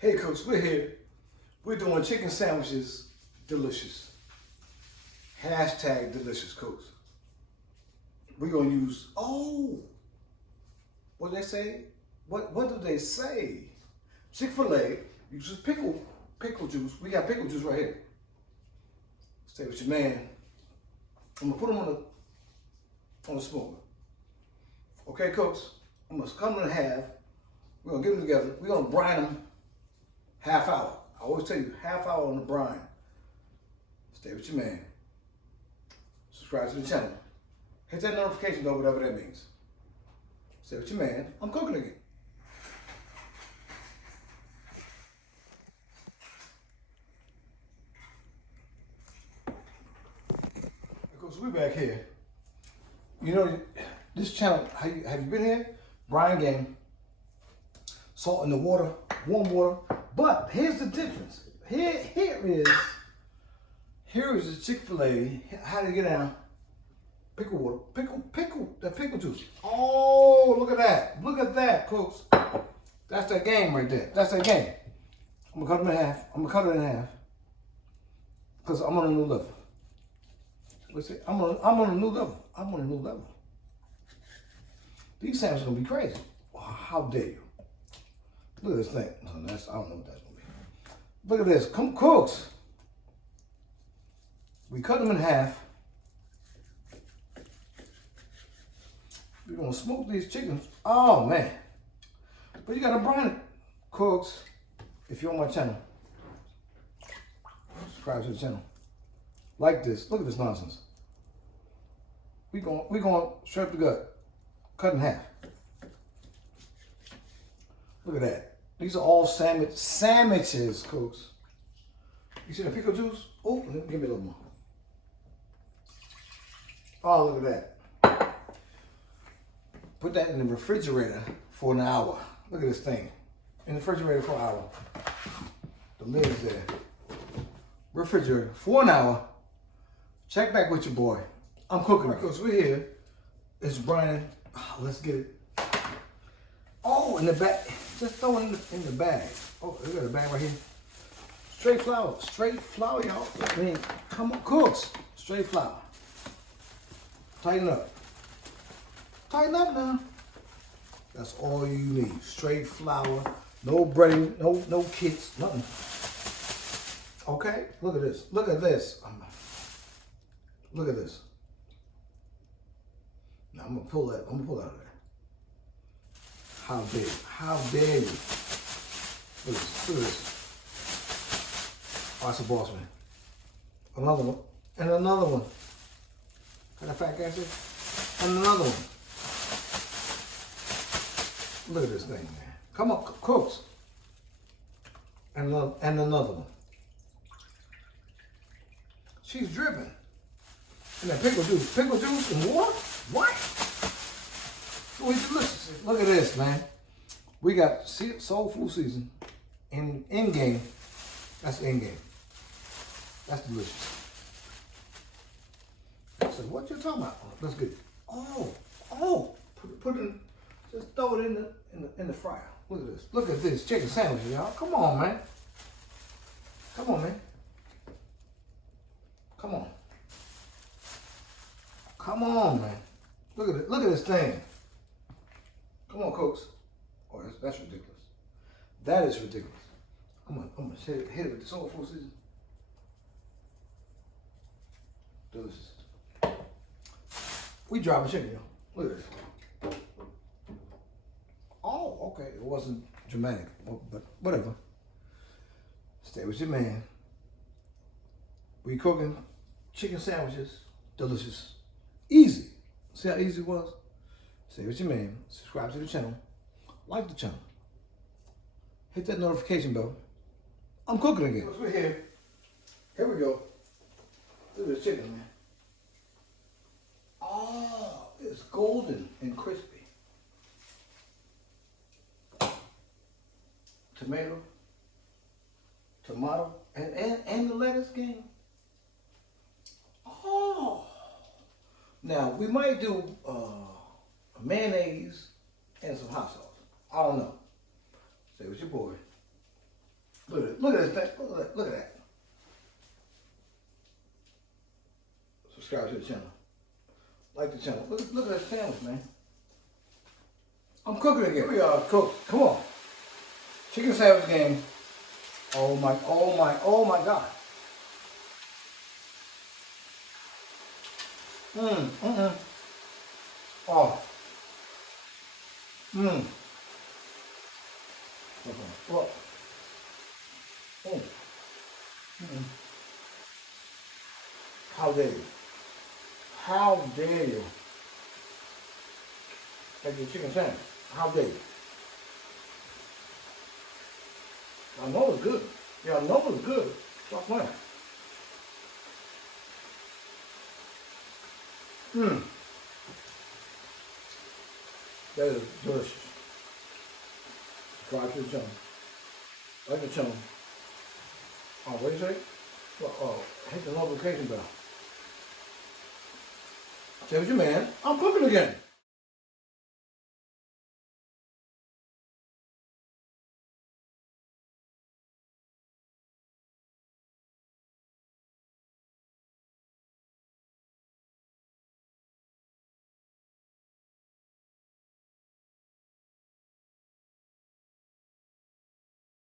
Hey Coach, we're here. We're doing chicken sandwiches, delicious. Hashtag delicious, Coach. We're gonna use, what do they say? What do they say? Chick-fil-A uses pickle juice. We got pickle juice right here. Stay with your man. I'm gonna put them on the smoker. Okay, Coach? I'm gonna cut them in half. We're gonna get them together. We're gonna brine them half hour. I always tell you, half hour on the brine. Stay with your man. Subscribe to the channel. Hit that notification bell, whatever that means. Stay with your man. I'm cooking again. Because we're back here. You know, this channel, have you been here? Brine game. Salt in the water, warm water. But here's the difference. Here is the Chick-fil-A. How to get down? Pickle water, pickle juice. Oh, look at that. Look at that, Coach. That's that game right there. That's that game. I'm gonna cut them in half. I'm gonna cut it in half. Because I'm on a new level. What's it? I'm on a new level. I'm on a new level. These sandwiches are gonna be crazy. Wow, how dare you? Look at this thing. I don't know what that's gonna be. Look at this. Come cooks. We cut them in half. We're gonna smoke these chickens. Oh man. But you gotta brine it. Cooks, if you're on my channel, subscribe to the channel. Like this. Look at this nonsense. We going straight up the gut. Cut in half. Look at that. These are all sandwiches, cooks. You see the pickle juice? Oh, give me a little more. Oh, look at that. Put that in the refrigerator for an hour. Look at this thing. In the refrigerator for an hour. The lid's there. Refrigerator for an hour. Check back with your boy. I'm cooking because we're here. It's brining. Oh, let's get it. Oh, in the back. Just throw it in the bag. Oh, we got a bag right here. Straight flour, y'all. I mean, come on, cooks. Straight flour. Tighten up. Tighten up now. That's all you need. Straight flour. No breading, no kits, nothing. Okay? Look at this. Look at this. Look at this. Now I'm gonna pull that. I'm gonna pull that out of there. How dare you? Look at this. Look at this. Oh, that's a boss man. Another one. And another one. Got a fat guy here? And another one. Look at this thing, man. Come on, cooks. And another one. She's dripping. And that pickle juice and water? What? So it's delicious. Look at this, man. We got soul food season in game. That's in game. That's delicious. So what you talking about? That's good. Oh, put it in. Just throw it in the fryer. Look at this. Look at this chicken sandwich, y'all. Come on, man. Come on, man. Come on. Come on, man. Look at it. Look at this thing. Come on, cooks. Oh, that's ridiculous. That is ridiculous. I'm gonna hit it with the soul food season. Delicious. We dropping chicken, y'all. Look at this. Oh, okay. It wasn't dramatic, but whatever. Stay with your man. We cooking chicken sandwiches. Delicious. Easy. See how easy it was? Stay with your man. Subscribe to the channel. Like the channel. Hit that notification bell. I'm cooking again. We're here. Here we go. Look at this chicken, man. Oh, it's golden and crispy. Tomato, and the lettuce game. Oh. Now, we might do mayonnaise and some hot sauce. I don't know. Stay with your boy. look at this thing. Look at that. Subscribe to the channel. Like the channel. Look at that sandwich, man. I'm cooking again. We are cooked. Come on. Chicken sandwich game. Oh my God. Oh. Look. How dare you? How dare you? Take your chicken sandwich. How dare you? I know it's good. Yeah, I know it's good. Stop playing. That is delicious. Subscribe to the channel. Like the channel. Oh, what do you say? Well, hit the notification bell. Say with your man, I'm cooking again.